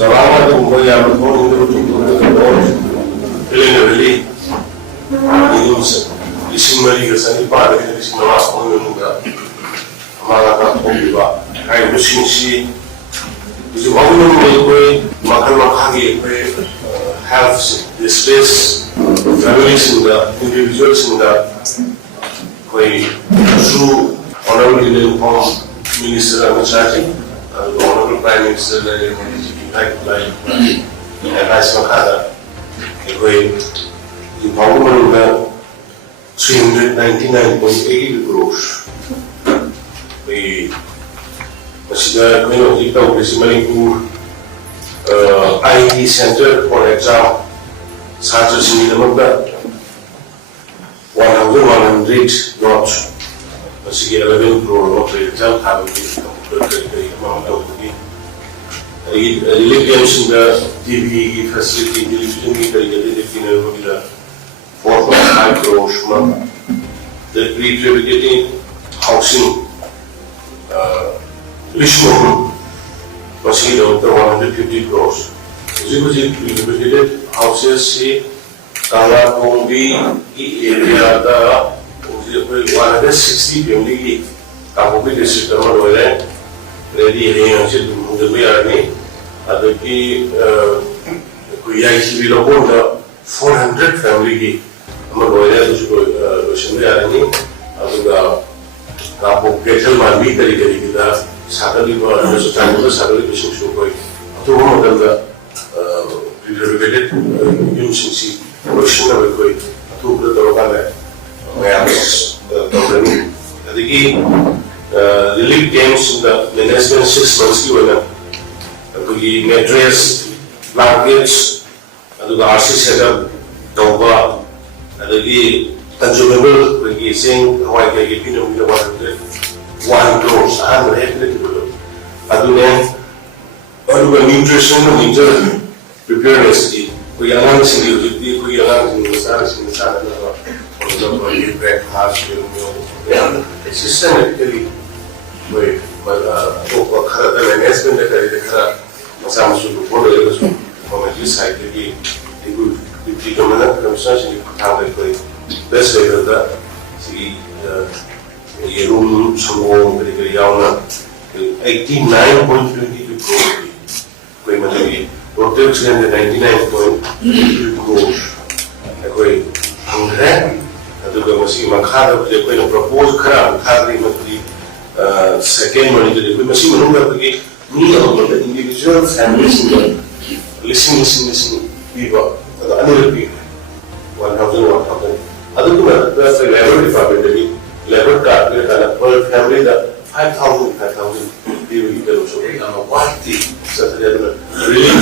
Selama itu yang berhubung preliminary itu ising mari kesani pada ising nawas pun juga amalan apa juga kayak mesin si itu bangun itu makan lagi have the space families in the individuals in the through honorable Indian Home Minister Amachati and the honorable Prime Minister advice makada the power 399.80 crores. We consider Manipur IT Center for exam charges in the number 100 not 11 crore of the exam have amount of the games in the TV facility television 4.5 crores month. The pre-fabricating housing Vishnu was hit over 150 crores. Pre-fabricated houses see Kala Kombi area the 160 family Kabuki district of Nolan ready to the Biren at the Kuyai Lobo 400 family Manoya Shimari Aduga Rapo Ketel Mami Karikida Sakali Sakali Shukoi to one of the prefabricated Yunsi Russian of Koi to the Rogana Mayams company. The league games in the less than 6 months given the mattress, blankets, and the RC setup, Doba. The consumable saying how I can get into 1 crores, 100 people. Other than nutrition and preparedness, we are not seeing we are in the stars in the sun, for example, you breakfast, systematically, but an husband that I some sort of water from this side, the good. The dominant conversation you put out best way of that the room some very young 89.22 crores we protects in the 99.22 crores we hungry to go see Makada the proposed crowd the second one to the machine the individual families listening people another people 1,000. Other that's the labor department, labor target per family the 5,000 people also. What the really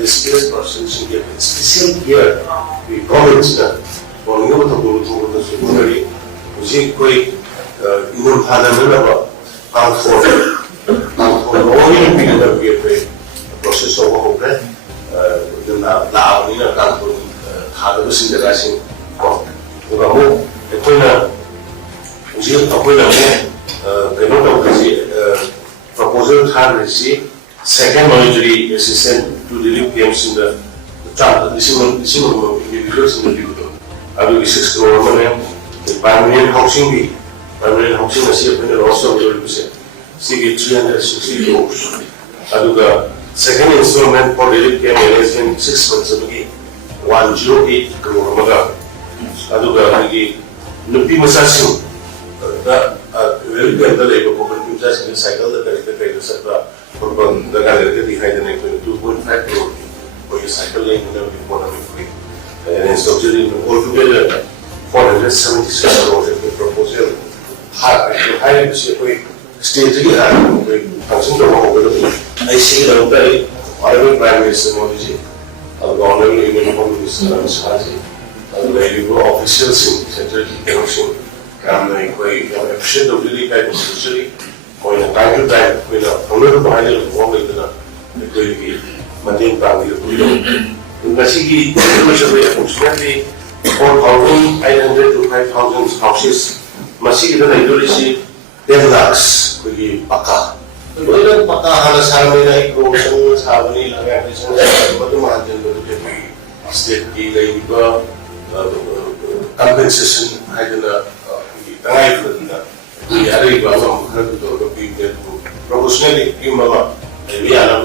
displaced persons in the special here, the comments on the secondary, which is quite even Hanamaba, for all people that we have process of open. Now, in a country, how to see the rising cost. The Ramu, the Quina, Jim Aquila, the note of the proposal had received second monetary assistance to the new games in the child, the single individuals in the Dudo. I will be 6 crore money, the permanent housing, also will be 360 crores. I do the second installment for relief came in 6 months ago, 108 crore maga. Aduga the Nupi Masasu, the very good labor for the cycle that the Satra for the gallery behind the neck 2.5 crore for your cycling in the economy. And instructed altogether 476 crores of the proposal. High stage function I see the very honorable Prime Minister Modi, honorable Indian Home Minister Amachati, the officials in Central Commission, and I appreciate the really kind of society, going time to time, with a honorable behind the form with the Matin Pang, the Nasiki, approximately 4,800 to 5,000 houses. Masih kita receive 10 lakhs bagi pakar Loilang pagkakalasama nila i-crossing sa amin nila kaya kasi sa matumahan din ko dito state kilay iba compensation ay na tangay ko na iyari iba ang mga dito ko pigil ko professionally yung mga biya na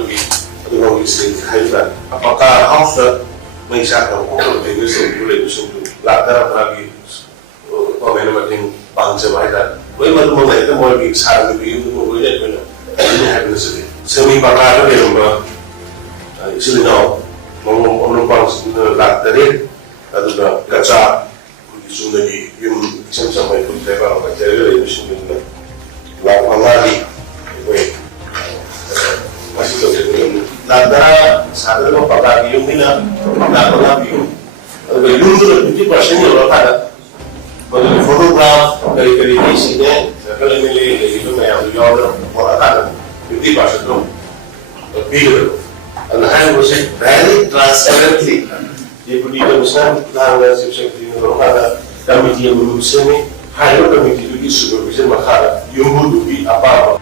ko ang isang kailan apakah house may sakang ko din sa regulation latar lagi pamena mating pangsabaydan way malumay ito mo yung sa amin yung mo ulit ko ini happen sih. Semi bakal ada yang sini now, mengumpang laktari, atau dah kaca, di lagi yang sama itu saya baca dari sini lakukan lagi, masih terus laktara saat itu pakai yang mana lakukan lagi, ada yang itu pasien yang lakukan, kalau fotograf dari sini, kalau milih itu yang jual orang hindi pa siya doon. Pero, ang nahan mo siya, very transparently. Di po dito mo siya, lahat siya siya tinuro ka kami diya mo siya ni, hayo kami dito supervision makara, yung mundo di apa